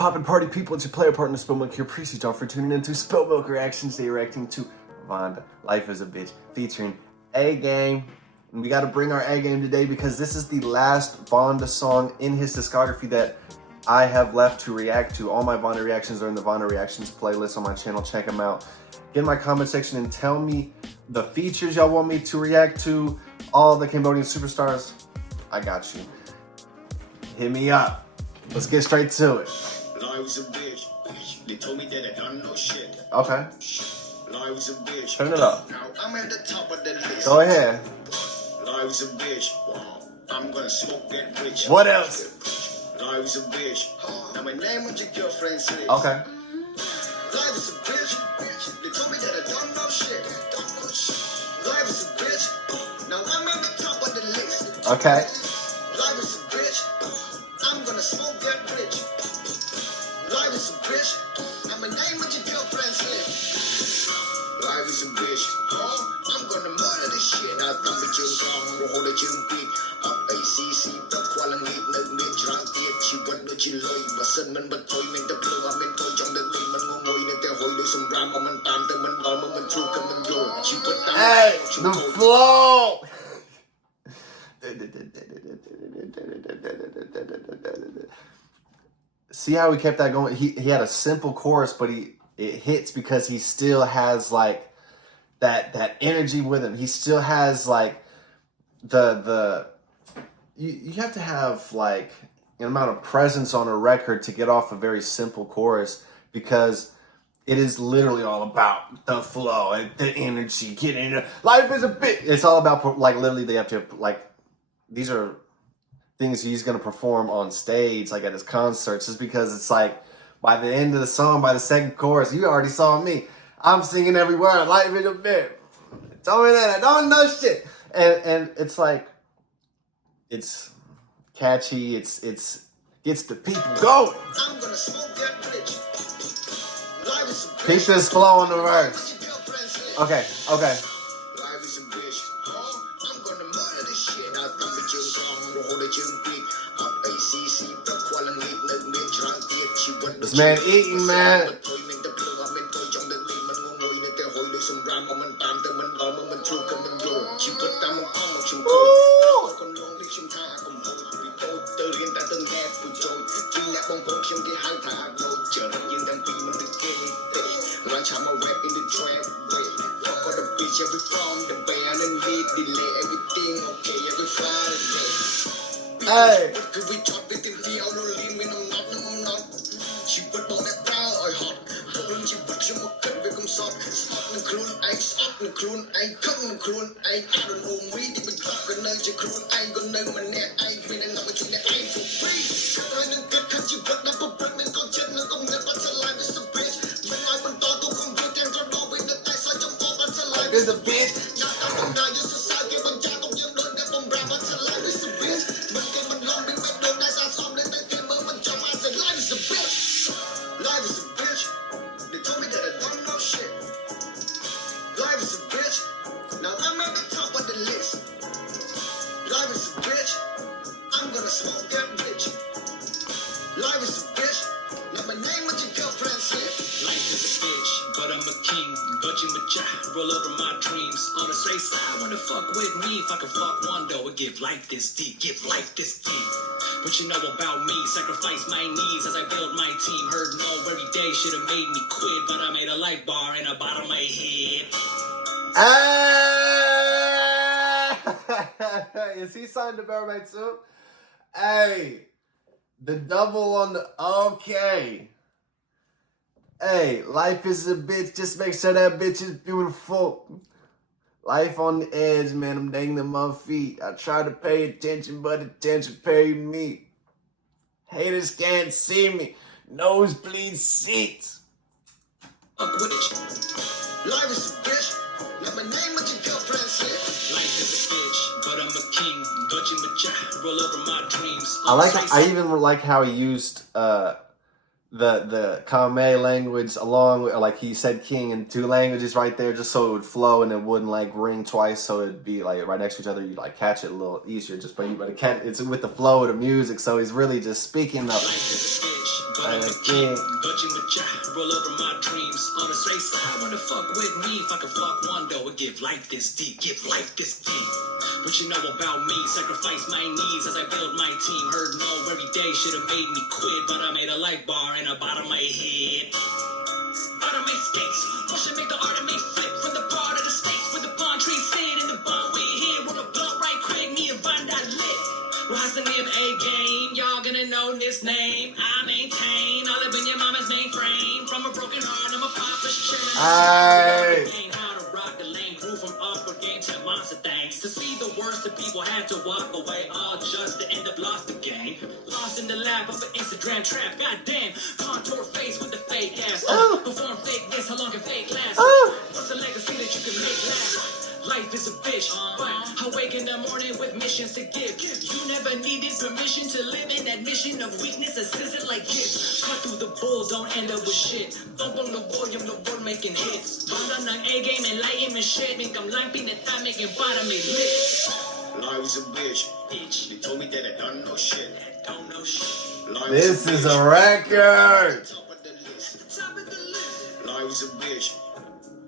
poppin' party people? It's your player partner spiltMilk here. Appreciate y'all for tuning in to spiltMilk Reactions. Today reacting to Vonda, Life is a Bitch, featuring A-Game. And we got to bring our A-Game today because this is the last Vonda song in his discography that I have left to react to. All my Vonda reactions are in the Vonda Reactions playlist on my channel. Check them out. Get in my comment section and tell me the features y'all want me to react to. All the Cambodian superstars, I got you. Hit me up. Let's get straight to it. Life's a bitch. They told me that I don't know shit. Okay. Life's a bitch. Turn it up. Now I'm at the top of the list. Go ahead. Life's a bitch. I'm gonna smoke that bitch. What else? Life's a bitch. Now my name on your girlfriend's list. Okay. Life is a bitch. They told me that I don't know shit. Life is a bitch. Now I'm at the top of the list. Okay. Life is a bitch. I'm gonna smoke that bitch. Life is a bitch. Now my name on your girlfriend's list. Life is a bitch. I'm gonna murder this shit. Now I'm the king kong, hold a king big. Up ACC, the quality, no me drunk it. She got no chill, but sudden man, but toy, make the blue. I'm in toy, young the thing, man, no in it. Hold you some ram, man, time, the man, normal, man, true, come and go. She put down. Hey, the flow. See how he kept that going? He had a simple chorus, but it hits because he still has like that energy with him. He still has like you have to have like an amount of presence on a record to get off a very simple chorus, because it is literally all about the flow and the energy, getting it. Life is a bit. It's all about like literally they have to like, these are things he's going to perform on stage, like at his concerts, just because it's like by the end of the song, by the second chorus, you already saw me. I'm singing every word. Life is a bit. Tell me that I don't know shit. And it's like, it's catchy. It's gets the people going. I'm gonna smoke that bitch. Life is a bitch. Keep this flow on the verse. Okay. Life is a bitch. I'm gonna murder this shit. Now I'm the king kong, hold a king big. Up ACC, the quality, no me drunk it. She got This man eating, man. Hey. She put on that brown or hot. Don't you put your mouth cut become soft. Stop the croon, I stop the croon, I come the croon, I don't know me, they be talking on your croon, I go know my net, I been a number to the I for free. I don't get cut you, but not for breakfast, go check, no, go never tell life is a bitch. When I went to come get them, go know with the dice, I jump over to life is a bitch. Not I don't die, you society, but I don't get no get on brava to life is a bitch. But they went long, we went no nice, I saw them, they came over, jump, I said life is a bitch. Life is a bitch. They told me that I don't know shit. Life is a bitch. Now I'm at the top of the list. Life is a bitch. I'm gonna smoke that bitch. Life is a bitch. Now my name with your girlfriend's lip. Life is a bitch, but I'm a king. But you my child, roll over my dreams. On the straight side, wanna fuck with me. If I can fuck VannDa, would give life this deep, give life this deep. What you know about me? Sacrifice my needs as I build my team. Heard no every day, should've made me quit, but I made a light bar in the bottom of my head. Hey, is he signed to Bear too? Hey, the double on the okay. Hey, life is a bitch. Just make sure that bitch is beautiful. Life on the edge, man. I'm dangling my feet. I try to pay attention, but attention paid me. Haters can't see me. Nosebleed seats. Fuck with it. Life is a bitch. Now my name with your girlfriend's lip. Life is a bitch, but I'm a king. But you my child, roll over my dreams. I even like how he used the Kame language along with, like he said king in two languages right there, just so it would flow and it wouldn't like ring twice, so it'd be like right next to each other. You like catch it a little easier, just but you better catch it's with the flow of the music. So he's really just speaking the king. Roll over my dreams on the straight side. Wanna fuck with me if I can fuck Vonda or give life this deep, give life this deep. What you know about me? Sacrifice my needs as I build my team. Heard no every day should've made me quit, but I made a light bar in the bottom of my head. Automate skates, motion make the automate flip from the part of the states where the palm trees sit in the barn we hit. Roll a blunt right quick, me and VannDa lit. Rise the name A-Game, y'all gonna know this name. I maintain all up in your mama's mainframe. From a broken heart, I'm a papa's children. How to rock the lane, grew from upper game to monster things. To see the worst of people had to walk away, all just to end up lost the game. Lost in the lab of an Instagram trap, goddamn. Contour face with the fake ass. Perform fakeness, how long can fake last? What's a legacy that you can make last? Life is a bitch, but I wake in the morning with missions to give. You never needed permission to live in that mission of weakness, a citizen like gifts. Cut through the bull, don't end up with shit. Don't on the volume, the world making hits. Vonda ng A-game, enlightenment shit. Make them line pin and time, making bottom make lit. Life is a bitch. They told me that I don't know shit. This is a record. Top of the list. Life is a bitch.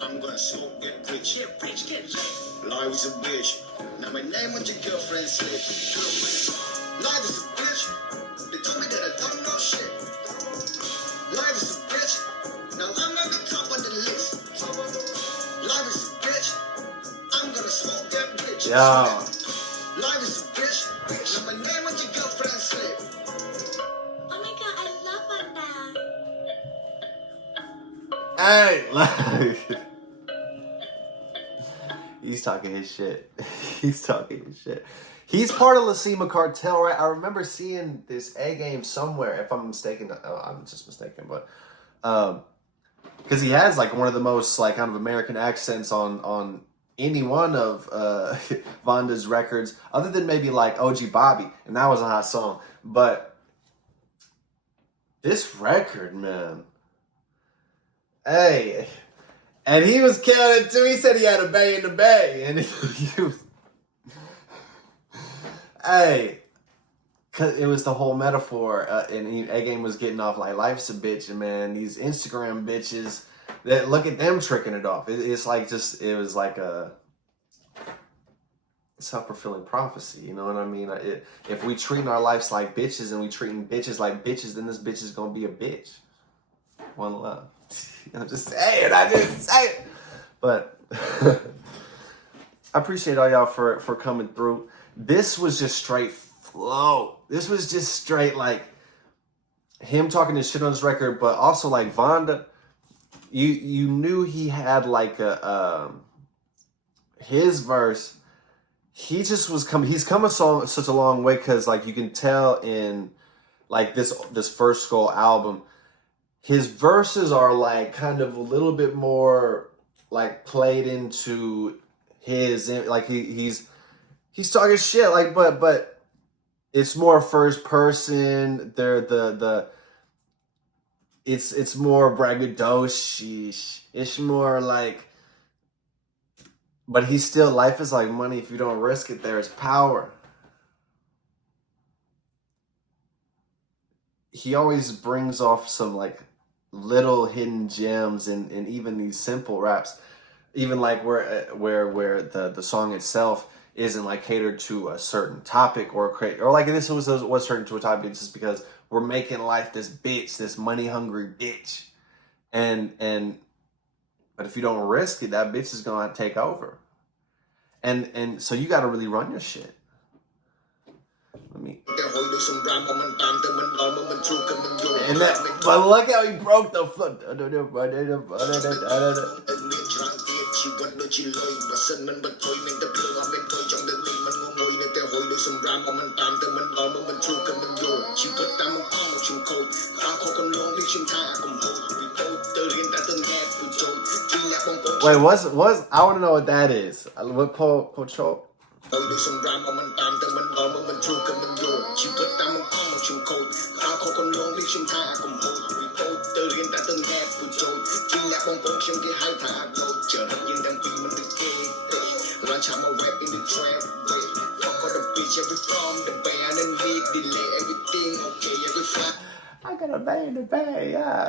I'm gonna smoke, get rich. Get rich, get lit. Life is a bitch. Now my name on your girlfriend's list. Life is a bitch. They told me that I don't know shit. Life is a bitch. Now I'm on the top of the list. Life is a bitch. I'm gonna smoke, get rich. Yeah. Life is a bitch. Now my name on your girlfriend's list. Oh my god, I love VannDa. Hey, like, he's talking his shit. He's talking his shit. He's part of Lasima Cartel, right? I remember seeing this A-Game somewhere, if I'm mistaken. I'm just mistaken, but because he has like one of the most like kind of American accents on any one of VannDa's records, other than maybe like OG Bobby, and that was a hot song. But this record, man. Hey, and he was killing it too. He said he had a bay in the bay, and hey, cause it was the whole metaphor. And A-Game was getting off like life's a bitch, and man, these Instagram bitches that look at them tricking it off. It's like it was like a self-fulfilling prophecy. You know what I mean? If we treating our lives like bitches and we treating bitches like bitches, then this bitch is gonna be a bitch. One love. I'm just saying, I didn't say it. But I appreciate all y'all for coming through. This was just straight flow. This was just straight like him talking this shit on this record, but also like VannDa, you knew he had like his verse. He just was he's come such a long way, because like you can tell in like this first Skull album, his verses are like kind of a little bit more like played into his, like he's talking shit, like but it's more first person. It's more braggadocious. It's more like, but he's still, life is like money. If you don't risk it, there's power. He always brings off some like little hidden gems and even these simple raps, even like where the song itself isn't like catered to a certain topic or like this was certain to a topic, just because we're making life this bitch, this money hungry bitch, but if you don't risk it, that bitch is gonna take over, and so you got to really run your shit. Let me. And but look how he broke the foot. Wait, what's I want to know what that is. What Pocho? បងប្អូនខ្ញុំគេហៅថាអាដូចរិតយើងទាំងពីរមិនដូចគេទេ Lunch I'm a rap in the trap way Fuck all the bitch every from the band and lead delay everything okay every fly I got a bang in the bang, yeah.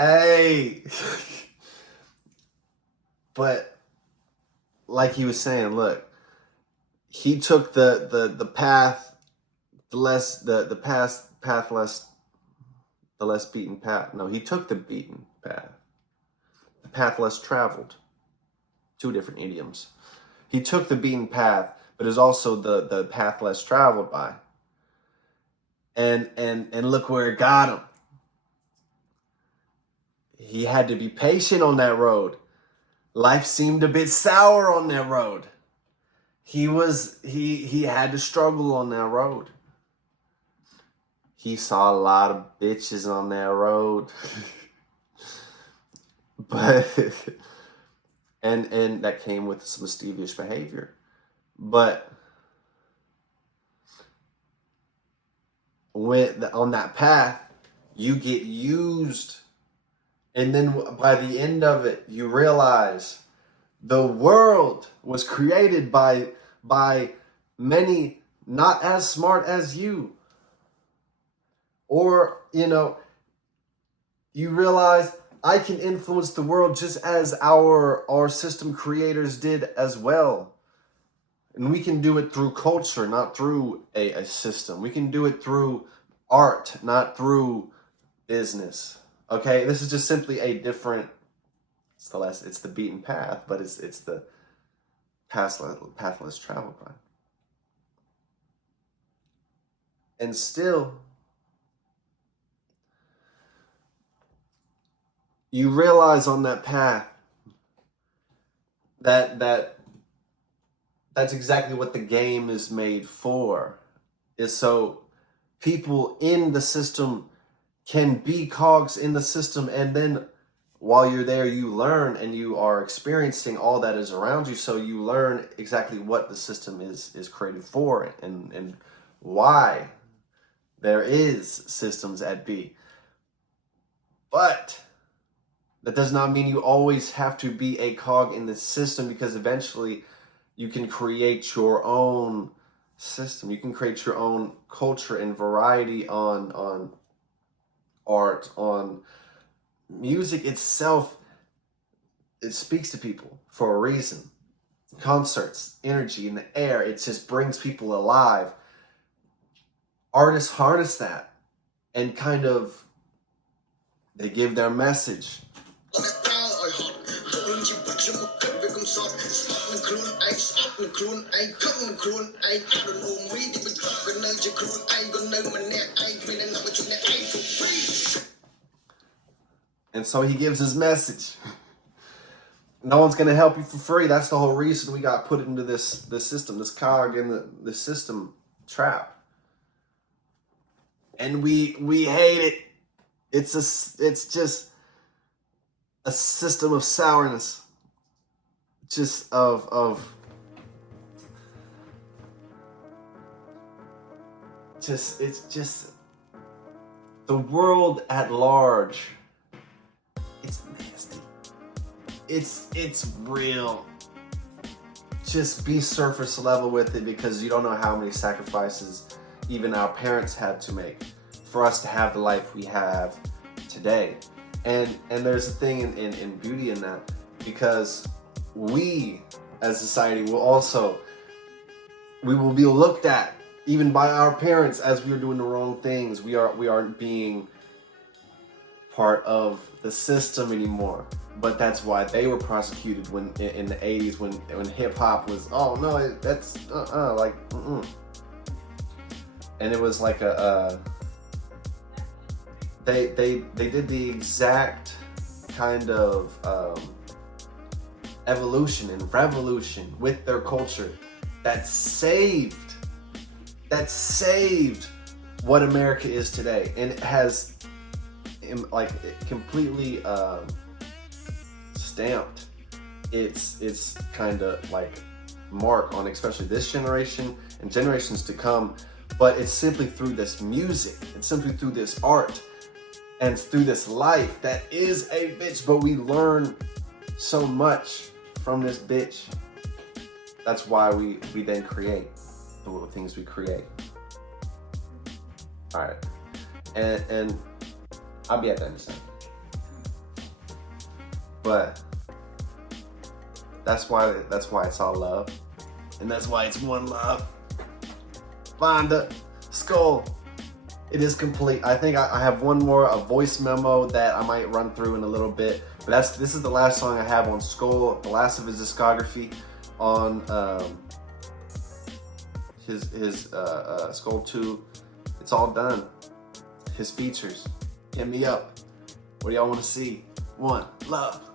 Hey. But like he was saying, look, he took the path, the less beaten path. No, he took the beaten path, the path less traveled. Two different idioms. He took the beaten path, but is also the path less traveled by. And look where it got him. He had to be patient on that road. Life seemed a bit sour on that road. He had to struggle on that road. He saw a lot of bitches on that road. But and that came with some mischievous behavior. But on that path, you get used. And then by the end of it, you realize the world was created by many not as smart as you. Or, you know, you realize I can influence the world just as our system creators did as well. And we can do it through culture, not through a system. We can do it through art, not through business. Okay, this is just simply a different. It's the beaten path, but it's the path less traveled by. And still, you realize on that path that's exactly what the game is made for. Is so people in the system can be cogs in the system, and then while you're there, you learn and you are experiencing all that is around you. So you learn exactly what the system is created for and why there is systems at B. But that does not mean you always have to be a cog in the system, because eventually you can create your own system. You can create your own culture and variety on art, on music itself. It speaks to people for a reason. Concerts, energy in the air, it just brings people alive. Artists harness that and kind of, they give their message. And so he gives his message. No one's going to help you for free. That's the whole reason we got put into this system, this cog in the system trap. And we hate it. It's just a system of sourness. Just of it's just the world at large. It's nasty. It's real. Just be surface level with it, because you don't know how many sacrifices even our parents had to make for us to have the life we have today. And there's a thing in beauty in that, because we as society we will be looked at even by our parents as we are doing the wrong things. We aren't being part of the system anymore. But that's why they were prosecuted when in the 80s when hip hop was, oh no, that's like and it was like they did the exact kind of evolution and revolution with their culture that saved what America is today, and it has like completely stamped its kind of like mark on especially this generation and generations to come. But it's simply through this music, it's simply through this art and through this life that is a bitch, but we learn so much from this bitch. That's why we then create the things we create. All right, and I'll be at that in a second. But that's why it's all love, and that's why it's one love. VannDa, Skull. It is complete. I think I have one more, a voice memo that I might run through in a little bit. But this is the last song I have on Skull, the last of his discography on his Skull 2. It's all done. His features. Hit me up. What do y'all want to see? One love.